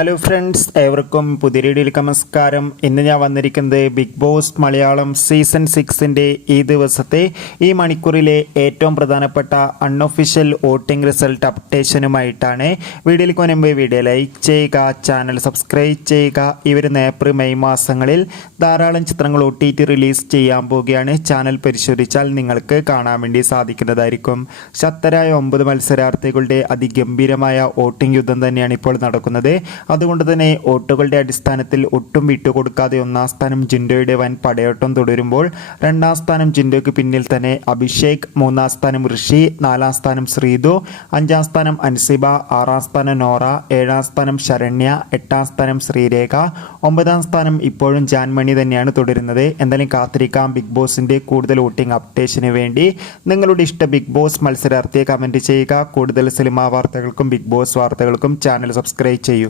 Hello friends, ഏവർക്കും പുതിയ വീഡിയോയിലേക്ക് നമസ്കാരം. ഇന്ന് ഞാൻ വന്നിരിക്കുന്നത് ബിഗ് ബോസ് മലയാളം സീസൺ 6ൻ്റെ ഈ ദിവസത്തെ ഈ മണിക്കൂറിലെ ഏറ്റവും പ്രധാനപ്പെട്ട അൺഒഫീഷ്യൽ വോട്ടിംഗ് റിസൾട്ട് അപ്ഡേഷനുമായിട്ടാണ്. വീഡിയോയിലേക്ക് മുൻപ് വീഡിയോ ലൈക്ക് ചെയ്യുക, ചാനൽ സബ്സ്ക്രൈബ് ചെയ്യുക. ഈ വരുന്ന ഏപ്രിൽ മെയ് മാസങ്ങളിൽ ധാരാളം ചിത്രങ്ങൾ OTT റിലീസ് ചെയ്യാൻ പോവുകയാണ്. ചാനൽ പരിശോധിച്ചാൽ നിങ്ങൾക്ക് കാണാൻ വേണ്ടി സാധിക്കുന്നതായിരിക്കും. ശക്തരായ 9 മത്സരാർത്ഥികളുടെ അതിഗംഭീരമായ വോട്ടിംഗ് യുദ്ധം തന്നെയാണ് ഇപ്പോൾ നടക്കുന്നത്. അതുകൊണ്ട് തന്നെ വോട്ടുകളുടെ അടിസ്ഥാനത്തിൽ ഒട്ടും വിട്ടുകൊടുക്കാതെ ഒന്നാം സ്ഥാനം ജിൻഡോയുടെ വൻ പടയോട്ടം തുടരുമ്പോൾ രണ്ടാം സ്ഥാനം ജിൻഡോയ്ക്ക് പിന്നിൽ തന്നെ അഭിഷേക്, മൂന്നാം സ്ഥാനം ഋഷി, നാലാം സ്ഥാനം ശ്രീതു, അഞ്ചാം സ്ഥാനം അൻസിബ, ആറാം സ്ഥാനം നോറ, ഏഴാം സ്ഥാനം ശരണ്യ, എട്ടാം സ്ഥാനം ശ്രീരേഖ, ഒമ്പതാം സ്ഥാനം ഇപ്പോഴും ജാൻമണി തന്നെയാണ് തുടരുന്നത്. എന്തായാലും കാത്തിരിക്കാം ബിഗ് ബോസിൻ്റെ കൂടുതൽ വോട്ടിംഗ് അപ്ഡേഷന് വേണ്ടി. നിങ്ങളുടെ ഇഷ്ട ബിഗ് ബോസ് മത്സരാർത്ഥിയെ കമൻറ്റ് ചെയ്യുക. കൂടുതൽ സിനിമാ വാർത്തകൾക്കും ബിഗ് ബോസ് വാർത്തകൾക്കും ചാനൽ സബ്സ്ക്രൈബ് ചെയ്യൂ.